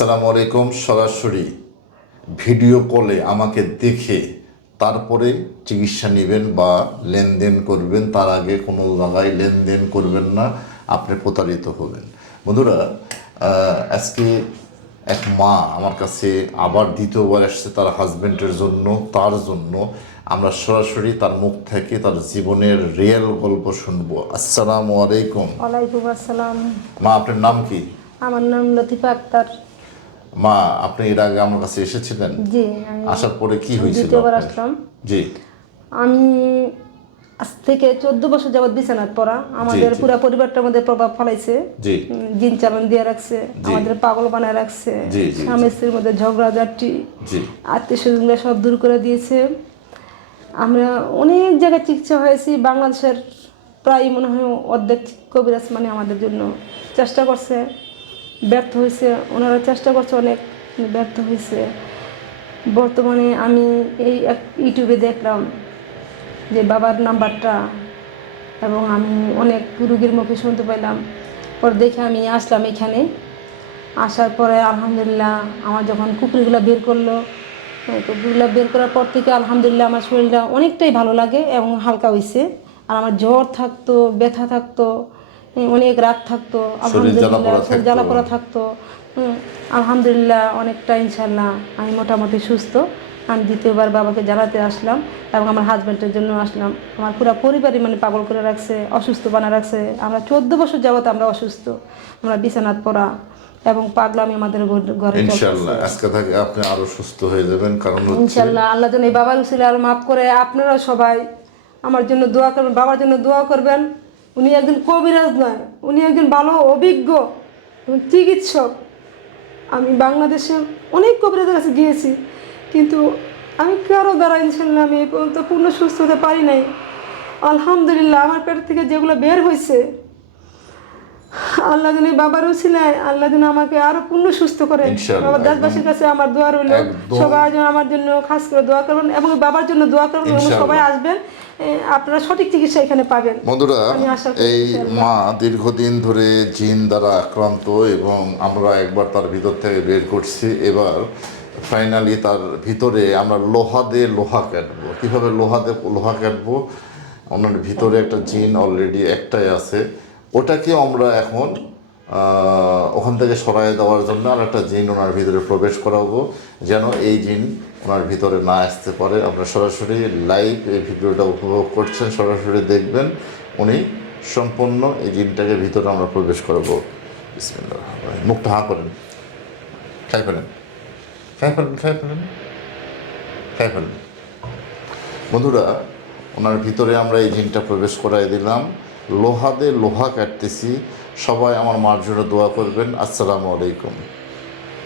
আসসালামু আলাইকুম সরাসরি ভিডিও কলে আমাকে দেখে তারপরে চিকিৎসা নেবেন বা লেনদেন করবেন তার আগে কোনো জায়গায় লেনদেন করবেন না আপনি প্রতারিত হবেন। বন্ধুরা আজকে এক মা আমার কাছে আবার দ্বিতীয়বার আসছে তার হাজবেন্ডের জন্য তার জন্য। আমরা সরাসরি তার মুখ থেকে তার জীবনের রিয়েল গল্প শুনব। আসসালামু আলাইকুম। ওয়ালাইকুম আসসালাম। মা আপনার নাম কি? আমার নাম লতিফা আক্তার। মা আপনি এর আগে আমার কাছে এসেছিলেন। জি আসার পরে কি হয়েছিল দ্বিতীয়বার আসলাম। জি। আমি আজ থেকে চোদ্দ বছর যাবৎ বিছানাত পড়া। আমাদের। পুরো পরিবারটার মধ্যে প্রভাব ফেলাইছে। জিন চালান দিয়ে রাখছে। আমাদের পাগল বানায় রাখছে। স্বামী স্ত্রীর মধ্যে ঝগড়াঝাটি জি। আত্মীয় স্বজনগুলো সব দূর করে দিয়েছে। আমরা অনেক জায়গায় চিকিৎসা হয়েছি। বাংলাদেশের প্রায় মনে হয় অর্ধেক কবিরাজ মানে আমাদের জন্য চেষ্টা করছে। ব্যর্থ হয়েছে। ওনারা চেষ্টা করছে অনেক ব্যর্থ হয়েছে। বর্তমানে আমি এই এক ইউটিউবে দেখলাম যে বাবার নাম্বারটা এবং আমি অনেক রুগীর মুখে শুনতে পেলাম। পরে দেখে আমি আসলাম এখানে। আসার পরে আলহামদুলিল্লাহ আমার যখন কুকুরগুলো বের করল কুকুরগুলো বের করার পর থেকে আলহামদুলিল্লাহ আমার শরীরটা অনেকটাই ভালো লাগে এবং হালকা হয়েছে। আর আমার জ্বর থাকতো, ব্যথা থাকতো অনেক রাত থাকতো আলহামদুলিল্লাহ জ্বালাপোড়া শরীর থাকতো। আলহামদুলিল্লাহ অনেকটা ইনশাল্লাহ আমি মোটামুটি সুস্থ। আমি দ্বিতীয়বার বাবাকে জ্বালাতে আসলাম এবং আমার হাজব্যান্ডের জন্য আসলাম। আমার পুরো পরিবারই মানে পাগল করে রাখছে অসুস্থ বানা রাখছে। আমরা চোদ্দ বছর যাবত আমরা অসুস্থ। আমরা বিছানাত পড়া এবং পাগলামি আমাদের ঘর-। ইনশাল্লাহ আজকে থেকে আপনি আরও সুস্থ হয়ে যাবেন কারণ ইনশাল্লাহ আল্লাহ যেন এই বাবার উসিলে আর মাফ করে আপনারা সবাই আমার জন্য দোয়া করবেন বাবার জন্য দোয়া করবেন। উনি একজন কবিরাজ নয়, উনি একজন ভালো, অভিজ্ঞ চিকিৎসক। আমি বাংলাদেশে অনেক কবিরাজের কাছে গিয়েছি, কিন্তু আমি কারও দ্বারা ইনশাল্লাহ আমি এই পর্যন্ত পূর্ণ সুস্থ হতে পারি নাই। আলহামদুলিল্লাহ, আমার পেট থেকে যেগুলো বের হয়েছে আল্লাহ যেন এই বাবার উসিলায় আল্লাহ যেন আমাকে আরও পূর্ণ সুস্থ করে। বাবার দেশবাসীর কাছে আমার দোয়া রইল। সবাই যেন আমার জন্য খাস করে দোয়া করবেন এবং বাবার জন্য দোয়া করবেন এবং সবাই আসবেন। আপনারা সঠিক চিকিৎসা এখানে পাবেন। বন্ধুরা এই মা দীর্ঘদিন ধরে জিন দ্বারা আক্রান্ত এবং আমরা একবার তার ভিতর থেকে বের করছি। এবার ফাইনালি তার ভিতরে আমরা লোহা দিয়ে লোহা কাটবো। কীভাবে লোহা দিয়ে লোহা কাটবো? ওনার ভিতরে একটা জিন অলরেডি একটাই আছে। ওটাকে আমরা এখন ওখান থেকে সরাই দেওয়ার জন্য আর একটা জিন ওনার ভিতরে প্রবেশ করাবো, যেন এই জিন ওনার ভিতরে না আসতে পারে। আপনারা সরাসরি লাইভ এই ভিডিওটা উপভোগ করছেন, সরাসরি দেখবেন, উনি সম্পূর্ণ এই জিনটাকে ভিতরে আমরা প্রবেশ করাবো। মুখটা হাঁ করেন। খাই ফেলেন। খাই ফেলেন খাই ফেলেন। খাই ফেলেন। বন্ধুরা, ওনার ভিতরে আমরা এই জিনটা প্রবেশ করাই দিলাম। লোহা দিয়ে লোহা কাটতেছি। সবাই আমার মার জন্য দোয়া করবেন। আসসালামু আলাইকুম।